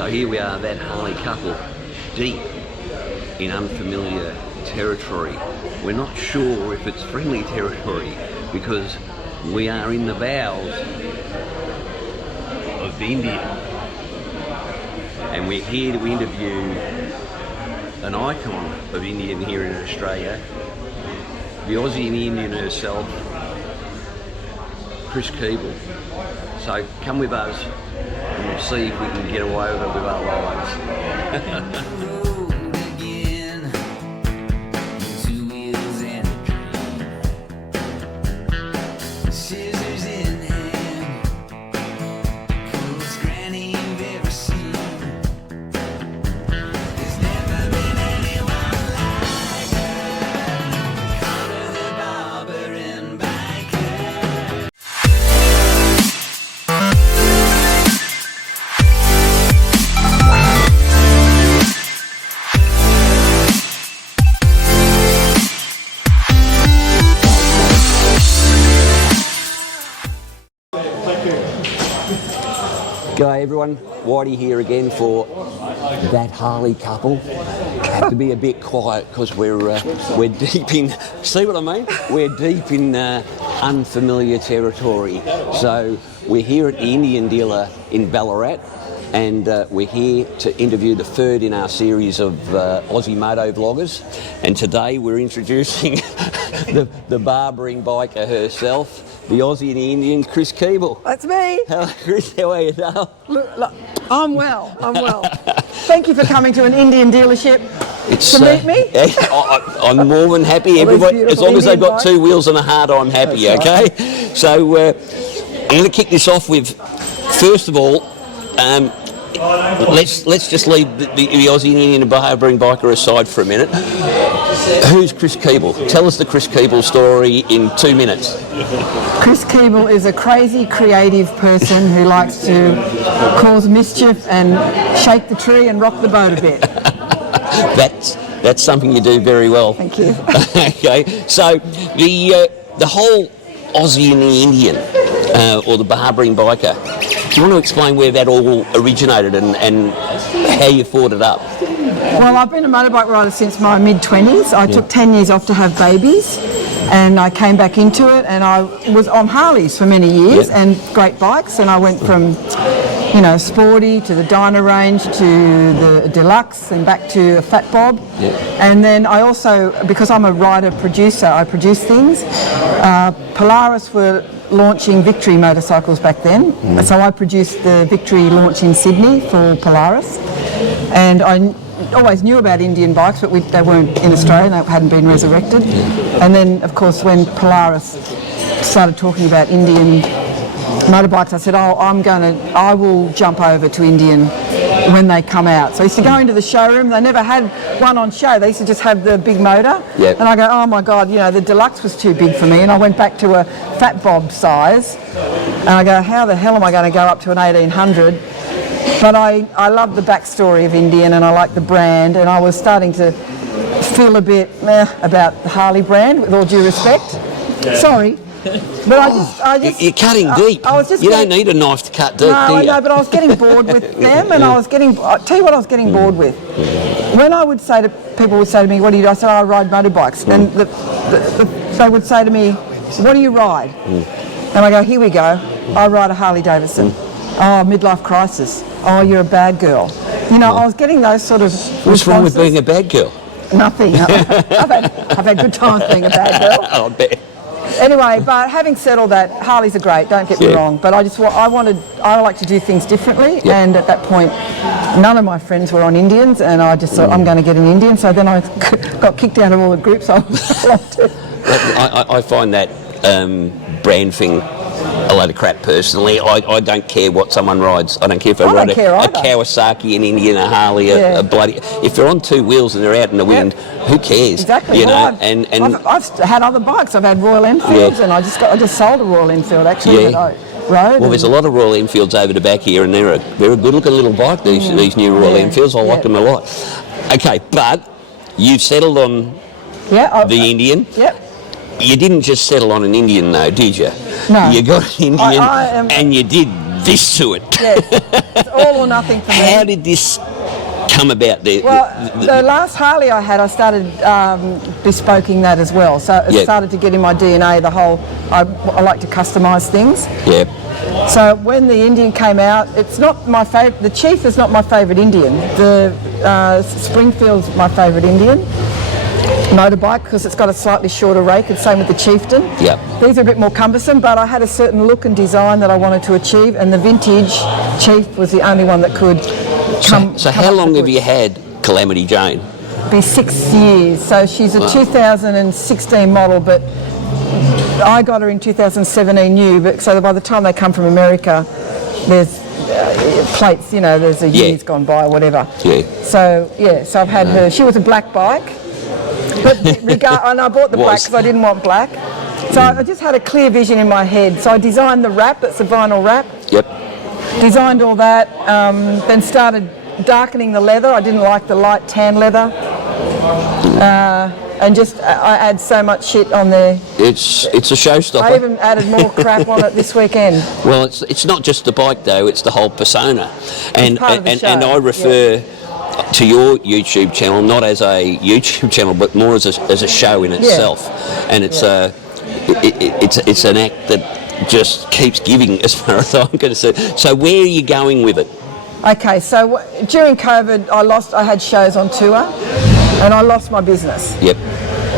So here we are, that Harley couple, deep in unfamiliar territory. We're not sure if it's friendly territory because we are in the bowels of the Indian. And we're here to interview an icon of Indian here in Australia, the Aussie the Indian herself, Keeble. So come with us and we'll see if we can get away with it with our lives. G'day everyone, Whitey here again for that Harley couple. Have to be a bit quiet because we're deep in, see what I mean? We're deep in unfamiliar territory. So we're here at the Indian dealer in Ballarat, and we're here to interview the third in our series of Aussie Moto vloggers. And today we're introducing the Barbering Biker herself, the Aussie the Indian, Keeble. That's me. Hello, Chris. How are you, Dale? Look, I'm well. Thank you for coming to an Indian dealership to meet me. I'm more than happy. Everybody, as long as they've got two wheels and a heart, I'm happy. That's okay. Right. So I'm going to kick this off with, first of all, let's just leave the Aussie Indian and Barbering Biker aside for a minute. Who's Keeble? Tell us the Keeble story in 2 minutes. Keeble is a crazy, creative person who likes to cause mischief and shake the tree and rock the boat a bit. That's something you do very well. Thank you. Okay, so the whole Aussie and the Indian, or the Barbering Biker, do you want to explain where that all originated and how you thought it up? Well, I've been a motorbike rider since my mid-20s. I took 10 years off to have babies, and I came back into it, and I was on Harleys for many years and great bikes, and I went from, you know, sporty to the Dyna range to the deluxe and back to a Fat Bob. And then I also, because I'm a rider producer, I produce things. Polaris were launching Victory motorcycles back then, so I produced the Victory launch in Sydney for Polaris, and I always knew about Indian bikes, but they weren't in Australia, they hadn't been resurrected. And then of course when Polaris started talking about Indian motorbikes, I said, I will jump over to Indian when they come out. So I used to go into the showroom, they never had one on show, they used to just have the big motor. And I go, oh my God, you know, the deluxe was too big for me, and I went back to a Fat Bob size, and I go, how the hell am I going to go up to an 1800? But I love the backstory of Indian, and I like the brand, and I was starting to feel a bit about the Harley brand, with all due respect. Sorry. But I just you're cutting deep. You don't need a knife to cut deep, do you? I know, but I was getting bored with them, and I'll tell you what I was getting bored with. When I would say to people, would say to me, what do you do? I said, I ride motorbikes. And they would say to me, what do you ride? And I go, here we go, I ride a Harley Davidson. Oh, midlife crisis. Oh, you're a bad girl. You know, I was getting those sort of What's wrong with being a bad girl? Nothing. I've had good times being a bad girl. I bet. Anyway, but having said all that, Harleys are great, don't get me wrong, but I like to do things differently, and at that point, none of my friends were on Indians, and I just thought, I'm going to get an Indian, so then I got kicked out of all the groups I belonged to. I find that brand thing a load of crap personally. I don't care what someone rides. I don't care if I ride a Kawasaki, an Indian, a Harley, a bloody... If they're on two wheels and they're out in the wind, who cares? Exactly. You know, I've had other bikes. I've had Royal Enfields, and I just sold a Royal Enfield actually that I rode. Well, there's a lot of Royal Enfields over the back here, and they're a good-looking little bike. These new Royal Enfields, I like them a lot. Okay, but you've settled on the Indian. You didn't just settle on an Indian though, did you? No. You got an Indian and you did this to it. Yeah, it's all or nothing for me. How did this come about there? Well, the last Harley I had, I started bespoking that as well. So it started to get in my DNA, the whole, I like to customise things. Yeah. So when the Indian came out, it's not my favourite, the Chief is not my favourite Indian. The Springfield's my favourite Indian motorbike because it's got a slightly shorter rake, and same with the Chieftain. Yeah. These are a bit more cumbersome, but I had a certain look and design that I wanted to achieve, and the vintage Chief was the only one that could come. So how long have you had Calamity Jane? Be 6 years. So she's a 2016 model, but I got her in 2017 new, but so by the time they come from America, there's plates, you know, there's a year's gone by or whatever. Yeah. So, so I've had her. She was a black bike, but and I bought the black because I didn't want black. So I just had a clear vision in my head. So I designed the wrap, that's a vinyl wrap. Yep. Designed all that, then started darkening the leather. I didn't like the light tan leather. And just I add so much shit on there. It's a showstopper. I even added more crap on it this weekend. Well, it's not just the bike though; it's the whole persona, and I refer to your YouTube channel not as a YouTube channel, but more as a show in itself, and it's it's an act that just keeps giving, as far as I'm concerned. So where are you going with it? Okay, so during COVID, I had shows on tour, and I lost my business. Yep.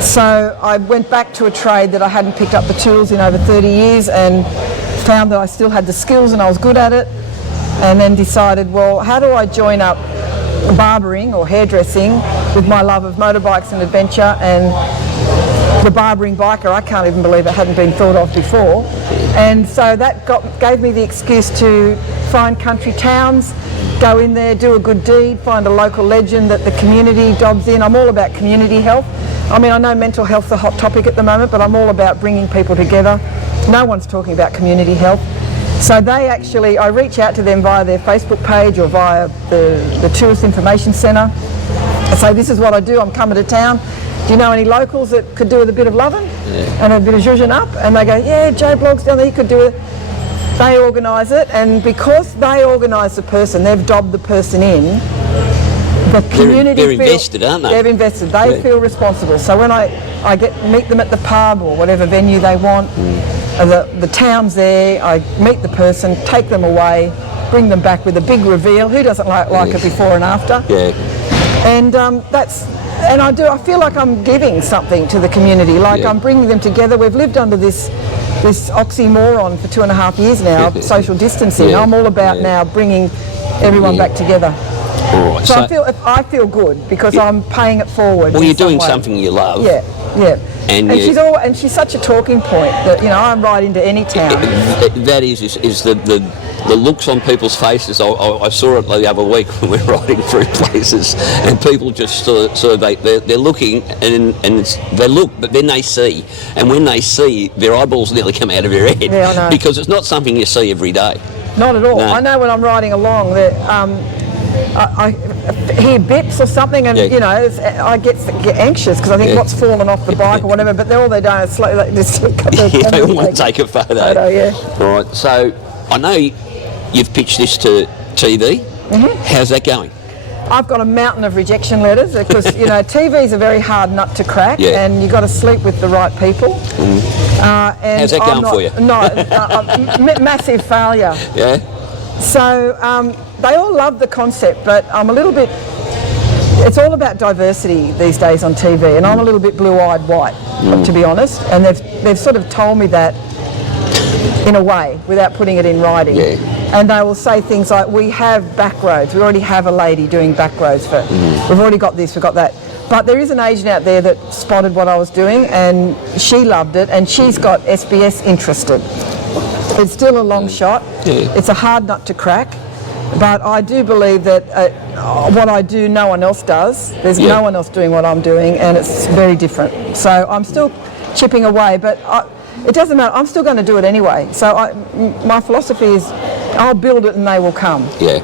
So I went back to a trade that I hadn't picked up the tools in over 30 years, and found that I still had the skills and I was good at it, and then decided, well, how do I join up barbering or hairdressing with my love of motorbikes and adventure, and the Barbering Biker, I can't even believe it hadn't been thought of before. And so that gave me the excuse to find country towns, go in there, do a good deed, find a local legend that the community dobs in. I'm all about community health. I mean, I know mental health's a hot topic at the moment, but I'm all about bringing people together. No one's talking about community health. So I reach out to them via their Facebook page or via the Tourist Information Centre. I say, this is what I do, I'm coming to town. Do you know any locals that could do with a bit of loving and a bit of zhuzhing up? And they go, yeah, Joe Blogg's down there, he could do it. They organise it, and because they organise the person, they've dobbed the person in, the community they're invested, aren't they? They've invested. They feel responsible. So when I meet them at the pub or whatever venue they want, the town's there, I meet the person, take them away, bring them back with a big reveal. Who doesn't like it before and after? Yeah. And I feel like I'm giving something to the community, like I'm bringing them together. We've lived under this oxymoron for 2.5 years now, social distancing. Yeah. I'm all about now bringing everyone back together. All right. So I feel good because I'm paying it forward. Well, you're doing something you love. Yeah. And she's such a talking point that, you know, I'm right into any town. That is the looks on people's faces. I saw it the other week when we were riding through places, and people just they're looking and they look, but then they see, and when they see, their eyeballs nearly come out of their head. Yeah, I know. Because it's not something you see every day. Not at all. No. I know when I'm riding along that I hear bips or something, and you know, I get anxious because I think what's fallen off the bike or whatever. But they're all they're doing is just they want to take a photo. All right. So I know you've pitched this to TV. Mm-hmm. How's that going? I've got a mountain of rejection letters because, you know, TV's a very hard nut to crack, and you've got to sleep with the right people. And how's that going for you? No, massive failure. Yeah. So they all love the concept, but I'm a little bit. It's all about diversity these days on TV, and I'm a little bit blue-eyed white, to be honest. And they've sort of told me that in a way, without putting it in writing. Yeah. And they will say things like, we have back roads, we already have a lady doing back roads for, we've already got this, we've got that. But there is an agent out there that spotted what I was doing, and she loved it, and she's got SBS interested. It's still a long shot. Yeah. It's a hard nut to crack, but I do believe that what I do, no one else does. There's no one else doing what I'm doing, and it's very different. So I'm still chipping away, but it doesn't matter. I'm still going to do it anyway. So my philosophy is, I'll build it and they will come. Yeah.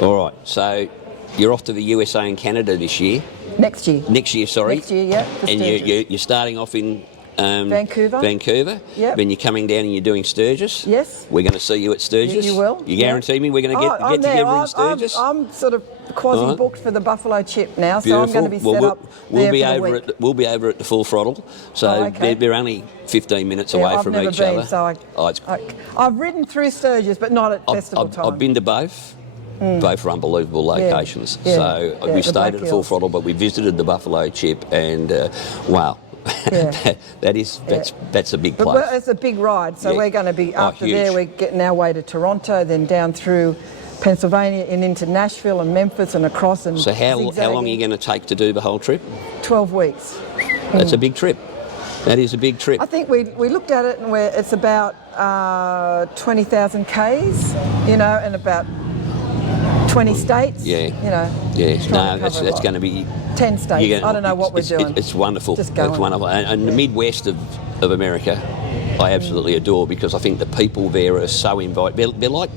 All right. So you're off to the USA and Canada this year. Next year. Next year, sorry. Next year, yeah. And you're starting off in Vancouver. Yep. When you're coming down and you're doing Sturgis. Yes. We're going to see you at Sturgis. You will. You guarantee me we're going to get together in Sturgis? I'm sort of quasi-booked for the Buffalo Chip now, so I'm going to be set up there for the week. We'll be over at the Full Throttle, so they're only 15 minutes away from each other. I've ridden through Sturgis, but not at festival time. I've been to both. Both are unbelievable locations. Yeah. So we stayed at the Full Throttle, but we visited the Buffalo Chip, and wow. Yeah. that's a big place. But it's a big ride, so we're going to be after there. We're getting our way to Toronto, then down through Pennsylvania and into Nashville and Memphis and across. And so how long are you going to take to do the whole trip? 12 weeks. That's a big trip. That is a big trip. I think we looked at it and it's about 20,000 Ks, and about 20 states. Yeah. No, that's going to be 10 states. I don't know what we're doing. It's wonderful. Just going. It's wonderful. And the Midwest of America, I absolutely adore, because I think the people there are so inviting. They're like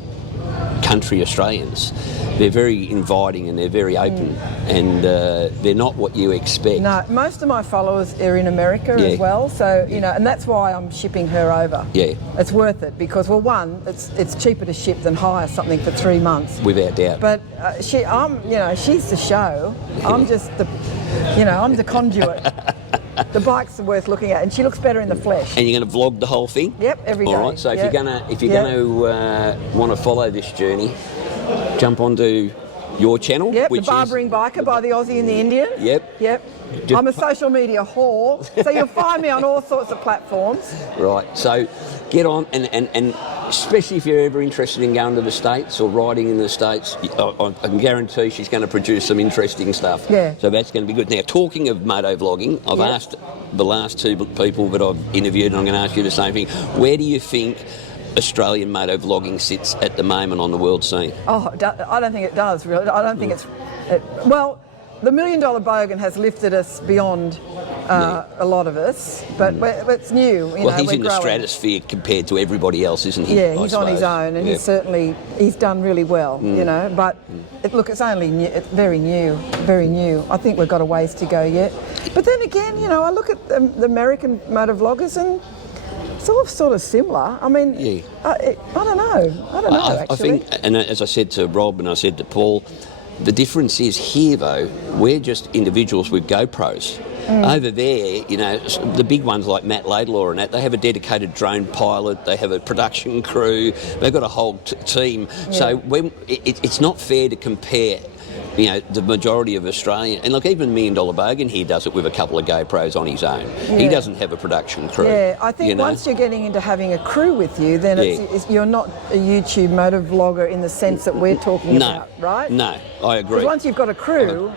country Australians. They're very inviting and they're very open, and they're not what you expect. No, most of my followers are in America as well, so and that's why I'm shipping her over. Yeah, it's worth it because, well, one, it's cheaper to ship than hire something for 3 months, without doubt. But she's the show. I'm just the, I'm the conduit. The bikes are worth looking at, and she looks better in the flesh. And you're going to vlog the whole thing? Yep, every day. All right. So if you're going to want to follow this journey, jump onto your channel. Yep, the Barbering Biker by the Aussie and the Indian. Yep. I'm a social media whore, so you'll find me on all sorts of platforms. Right. So get on, and especially if you're ever interested in going to the States or riding in the States, I can guarantee she's going to produce some interesting stuff. Yeah. So that's going to be good. Now, talking of moto vlogging, I've asked the last two people that I've interviewed, and I'm going to ask you the same thing. Where do you think Australian moto vlogging sits at the moment on the world scene? Oh, I don't think it does, really. I don't think well, the Million Dollar Bogan has lifted us beyond a lot of us, but it's new. Well, he's in the stratosphere compared to everybody else, isn't he? Yeah, he's on his own, and he's done really well, But it's only new, it's very new. I think we've got a ways to go yet. But then again, I look at the American motor vloggers, and it's all sort of similar. I mean, I don't know. Actually, I think, and as I said to Rob and I said to Paul, the difference is here, though, we're just individuals with GoPros. Over there, the big ones like Matt Laidlaw and that, they have a dedicated drone pilot, they have a production crew, they've got a whole team. Yeah. So it's not fair to compare the majority of Australian, and look, even Million Dollar Bogan here does it with a couple of GoPros on his own. Yeah. He doesn't have a production crew. Yeah, I think once you're getting into having a crew with you, then you're not a YouTube motor vlogger in the sense that we're talking about, right? No, I agree. Because once you've got a crew,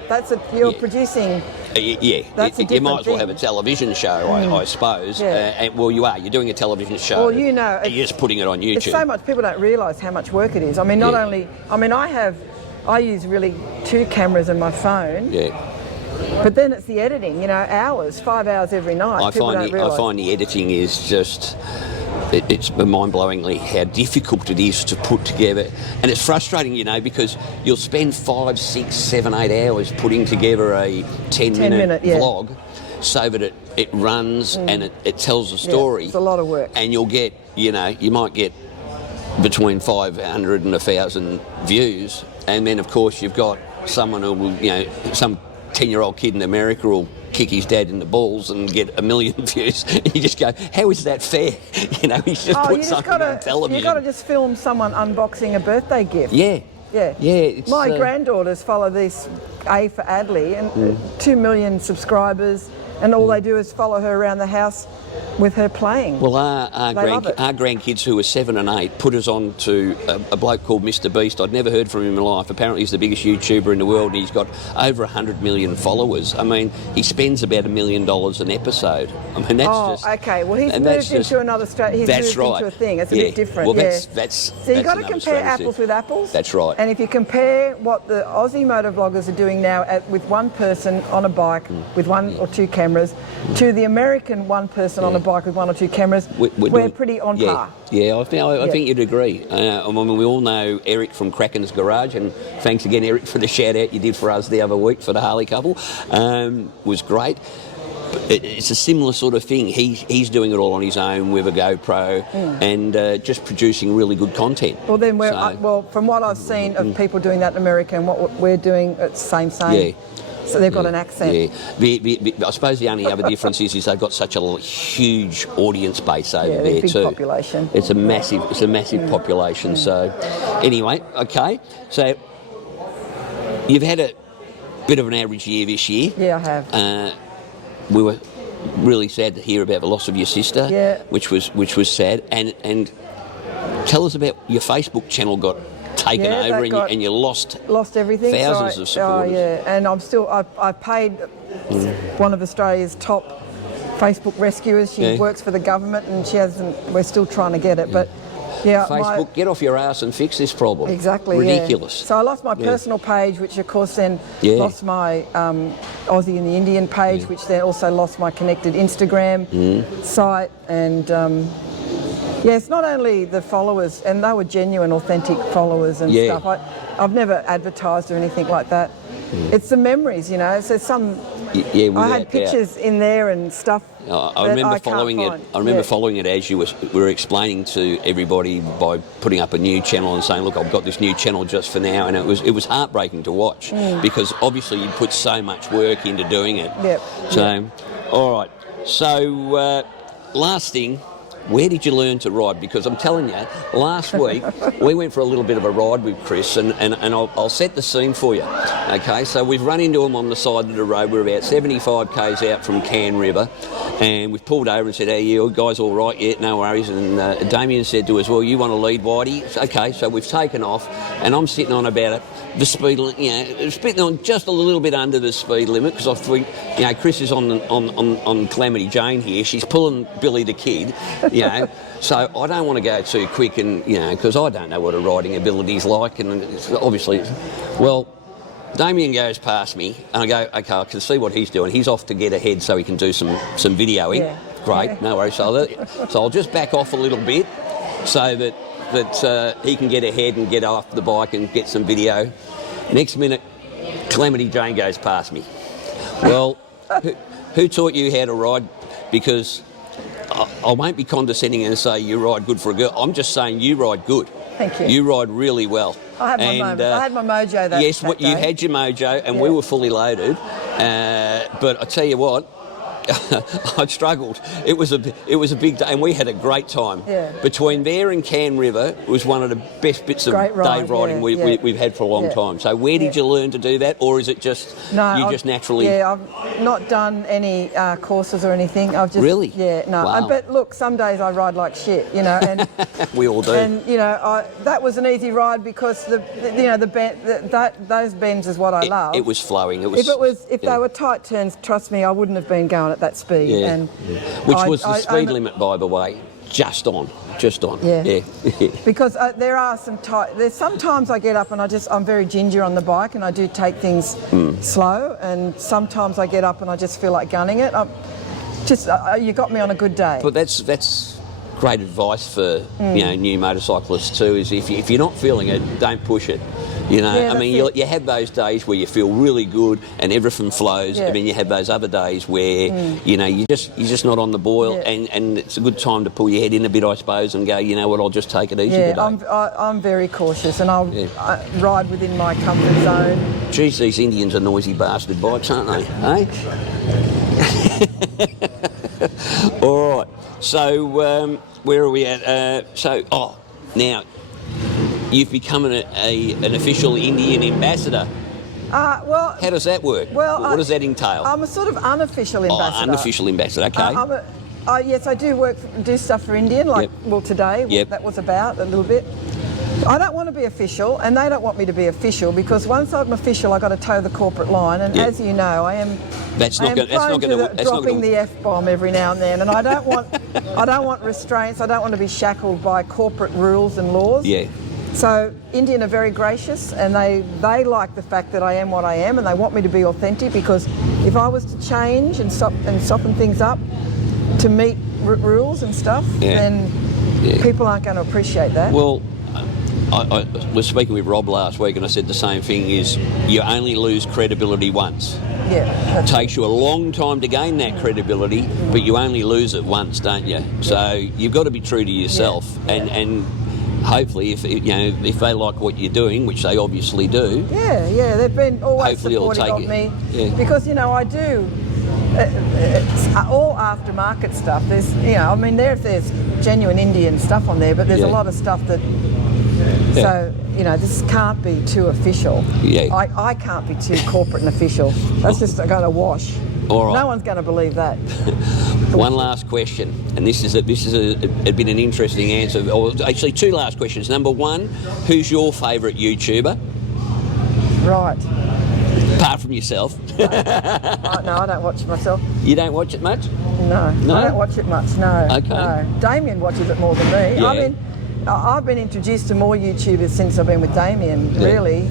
you're producing. That's a different you might as well thing. have a television show, I suppose. Yeah. You're doing a television show. Well, you're just putting it on YouTube. It's so much, people don't realise how much work it is. I mean, I use really 2 cameras and my phone. Yeah. But then it's the editing, hours, 5 hours every night. I find the editing is just, it's mind-blowingly how difficult it is to put together. And it's frustrating, because you'll spend 5, 6, 7, 8 hours putting together a 10-minute vlog so that it runs and it tells a story. Yeah, it's a lot of work. And you'll get, you might get between 500 and 1,000 views. And then, of course, you've got someone who will, some 10-year-old kid in America will kick his dad in the balls and get 1 million views. And you just go, how is that fair? He's just put something on television. You've got to just film someone unboxing a birthday gift. Yeah. My granddaughters follow this A for Adley, and 2 million subscribers, and all they do is follow her around the house with her playing. Well, our grandkids who were 7 and 8 put us on to a bloke called Mr. Beast. I'd never heard from him in my life. Apparently he's the biggest YouTuber in the world, and he's got over 100 million followers. I mean, he spends about $1 million an episode. I mean, that's okay. Well, he's moved into another strategy. He's moved into a thing. It's a bit different. Well, that's so you've got to compare apples with apples. That's right. And if you compare what the Aussie motor vloggers are doing now with one person on a bike with 1 or 2 cameras to the American one person on a bike with 1 or 2 cameras, we're pretty on par. Yeah, I think you'd agree. I mean, we all know Eric from Krakens Garage, and thanks again, Eric, for the shout-out you did for us the other week for the Harley couple. Was great. it's a similar sort of thing. He's doing it all on his own with a GoPro and just producing really good content. Well, then well, from what I've seen of people doing that in America and what we're doing, it's the same. Yeah. So they've got an accent. Yeah. I suppose the only other difference is they've got such a huge audience base over there big too. Population. It's a massive population. So anyway, okay. So you've had a bit of an average year this year. Yeah, I have. We were really sad to hear about the loss of your sister, which was sad. And tell us about your Facebook channel got taken over and you lost everything. Thousands of supporters. Oh yeah, and I paid one of Australia's top Facebook rescuers. She works for the government and we're still trying to get it, but Facebook, get off your ass and fix this problem. Exactly. Ridiculous. So I lost my personal page, which of course then lost my Aussie the Indian page, which then also lost my connected Instagram site, and it's not only the followers, and they were genuine, authentic followers and stuff. I've never advertised or anything like that. It's the memories, you know. So I had pictures in there and stuff. I remember following it. I remember following it as you were explaining to everybody by putting up a new channel and saying, "Look, I've got this new channel just for now," and it was heartbreaking to watch because obviously you put so much work into doing it. So, all right. So, last thing. Where did you learn to ride? Because I'm telling you, last week we went for a little bit of a ride with Chris, and I'll set the scene for you. Okay, so we've run into him on the side of the road. We're about 75 k's out from Can River, and we've pulled over and said, "Hey, you guys all right?" "Yeah, no worries." And Damien said to us, "Well, you want to lead, Whitey?" Okay, so we've taken off, and I'm sitting on about the speed limit, spitting on just a little bit under the speed limit because I think, Chris is on Calamity Jane here. She's pulling Billy the Kid. So I don't want to go too quick, and because I don't know what a riding ability's like, and obviously, well, Damien goes past me, and I go, okay, I can see what he's doing. He's off to get ahead so he can do some videoing. Yeah. Great, no worries. So I'll just back off a little bit so that he can get ahead and get off the bike and get some video. Next minute, Calamity Jane goes past me. Well, who taught you how to ride? Because I won't be condescending and say you ride good for a girl. I'm just saying you ride good. Thank you. You ride really well. I had my moments. I had my mojo that Yes, that you day. had your mojo, and we were fully loaded. But I tell you what, I struggled. It was a big day, and we had a great time. Yeah. Between there and Can River was one of the best bits of day riding we've had for a long time. So where did you learn to do that, or is it just just naturally? Yeah, I've not done any courses or anything. I've just really. Yeah, no. Wow. But look, some days I ride like shit, And we all do. And that was an easy ride because those bends is what I love. It was flowing. If they were tight turns, trust me, I wouldn't have been going at that speed. Yeah. And which was the speed limit, by the way, just on. Yeah. Because there are there's sometimes I get up and I'm very ginger on the bike and I do take things slow, and sometimes I get up and I just feel like gunning it. You got me on a good day. But that's great advice for new motorcyclists too. Is if you're not feeling it, don't push it. I mean, you have those days where you feel really good and everything flows. I mean, you have those other days where you're just not on the boil, and it's a good time to pull your head in a bit, I suppose, and go, you know what, I'll just take it easy today. I'm very cautious, and I'll ride within my comfort zone. Geez, these Indians are noisy bastard bikes, aren't they? All right. So where are we at? Now. You've become an official Indian ambassador. Well, how does that work? Well, what does that entail? I'm a sort of unofficial ambassador. Unofficial ambassador. Okay. Yes, I do stuff for Indian. Today that was about a little bit. I don't want to be official, and they don't want me to be official, because once I'm official, I've got to toe the corporate line. And as you know, I am. Dropping the F-bomb every now and then, and I don't want restraints. I don't want to be shackled by corporate rules and laws. Yeah. So Indian are very gracious, and they like the fact that I am what I am, and they want me to be authentic, because if I was to change and soften things up to meet rules and stuff, then people aren't going to appreciate that. Well, I was speaking with Rob last week, and I said the same thing, is you only lose credibility once. Yeah. It takes you a long time to gain that credibility, but you only lose it once, don't you? So you've got to be true to yourself, and hopefully, if if they like what you're doing, which they obviously do. Yeah, they've been always Hopefully it'll supportive take of me it. because I do. It's all aftermarket stuff. There's, I mean, there's genuine Indian stuff on there, but there's a lot of stuff that. So this can't be too official. Yeah. I can't be too corporate and official. That's just going to wash. All right. No one's going to believe that. One last question, and this has been an interesting answer. Or actually, two last questions. Number one, who's your favourite YouTuber? Right. Apart from yourself. No, I don't watch it myself. You don't watch it much? No, I don't watch it much. No. Okay. No. Damien watches it more than me. Yeah. I mean, I've been introduced to more YouTubers since I've been with Damien. Really,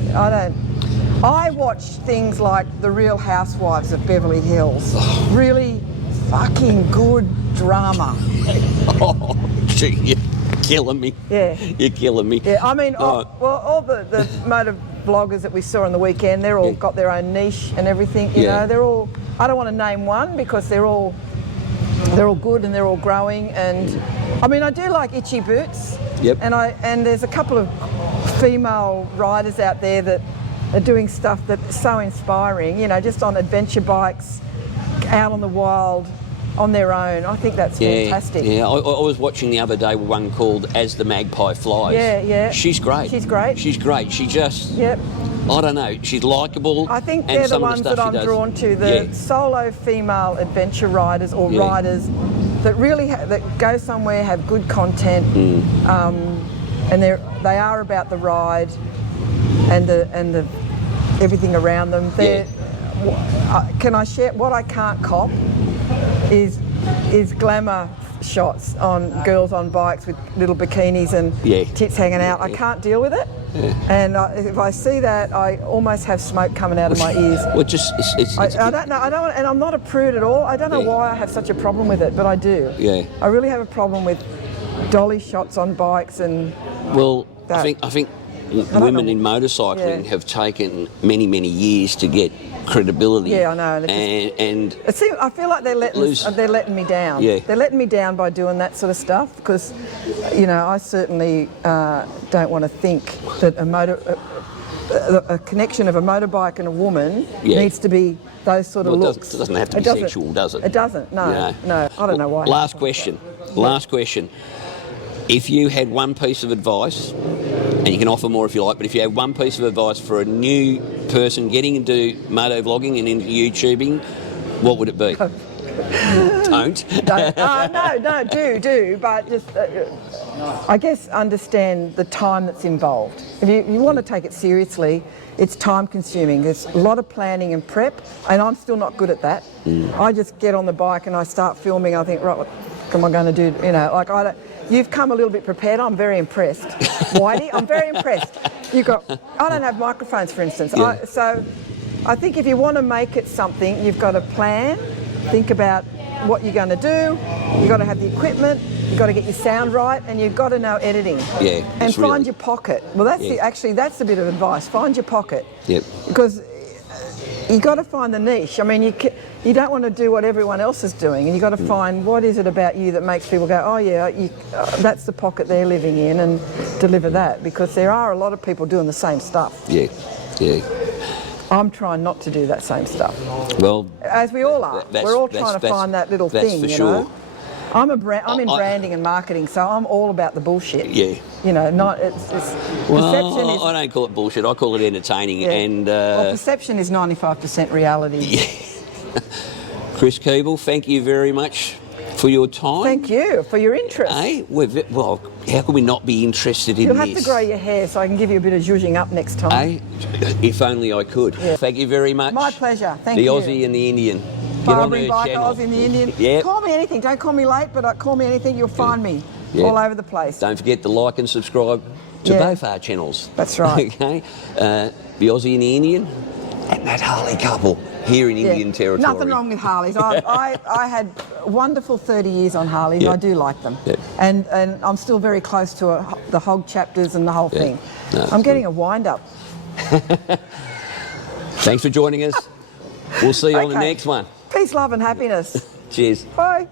I watch things like The Real Housewives of Beverly Hills. Really fucking good drama. Oh, gee, you're killing me. Yeah. You're killing me. Yeah, I mean, all the motor vloggers that we saw on the weekend, they're all got their own niche and everything. You know, they're all. I don't want to name one because they're all good and they're all growing. And I mean, I do like Itchy Boots. Yep. And there's a couple of female riders out there that are doing stuff that's so inspiring. Just on adventure bikes, out on the wild, on their own. I think that's fantastic. Yeah, I was watching the other day one called As the Magpie Flies. Yeah. She's great. She's great. She's great. She just. Yep. I don't know. She's likeable. I think they're the ones that I'm drawn to. The solo female adventure riders or riders that really that go somewhere, have good content, and they are about the ride and the everything around them. Can I share what I can't cop is glamour shots on girls on bikes with little bikinis and tits hanging out. I can't deal with it. And if I see that, I almost have smoke coming out of my ears. Well, just I don't know. And I'm not a prude at all. I don't know why I have such a problem with it, but I do. Yeah. I really have a problem with dolly shots on bikes and. Well, that. I think women in motorcycling have taken many years to get credibility. Yeah, I know. And it seems, I feel like they're letting me down. Yeah. They're letting me down by doing that sort of stuff because, I certainly don't want to think that a connection of a motorbike and a woman needs to be those sort of looks. It doesn't have to be sexual, does it? It doesn't. No. No. I don't know why. Last question. If you had one piece of advice, and you can offer more if you like, but if you had one piece of advice for a new person getting into moto vlogging and into YouTubing, what would it be? Don't. No, do, but just, I guess, understand the time that's involved. If you want to take it seriously, it's time consuming. There's a lot of planning and prep, and I'm still not good at that. I just get on the bike and I start filming. I think, right, what am I going to do? You've come a little bit prepared. I'm very impressed. Whitey, I'm very impressed. I don't have microphones, for instance. Yeah. So I think if you want to make it something, you've got to plan, think about what you're going to do, you've got to have the equipment, you've got to get your sound right, and you've got to know editing. Yeah. And find your pocket. Well, that's a bit of advice. Find your pocket. Yep. Because you've got to find the niche. I mean, you don't want to do what everyone else is doing, and you've got to find what is it about you that makes people go, oh yeah, that's the pocket they're living in, and deliver that, because there are a lot of people doing the same stuff. Yeah. I'm trying not to do that same stuff. Well, as we all are. We're all trying to find that little thing, for sure. I'm in branding and marketing, so I'm all about the bullshit. Yeah. Perception is. I don't call it bullshit. I call it entertaining. Yeah. And perception is 95% reality. Yeah. Chris Keeble, thank you very much for your time. Thank you for your interest. Well, how could we not be interested in You'll this? have to grow your hair so I can give you a bit of zhuzhing up next time. If only I could. Yeah. Thank you very much. My pleasure. Thank you. The Aussie and the Indian. Barbering Biker, Aussie and the Indian. Yep. Call me anything. Don't call me late, but call me anything. You'll find me all over the place. Don't forget to like and subscribe to both our channels. That's right. Okay. The Aussie and the Indian and that Harley couple here in Indian territory. Nothing wrong with Harleys. I had wonderful 30 years on Harleys. I do like them. Yep. And I'm still very close to the hog chapters and the whole thing. No, I'm getting a wind up. Thanks for joining us. We'll see you on the Okay. next one. Peace, love, and happiness. Cheers. Bye.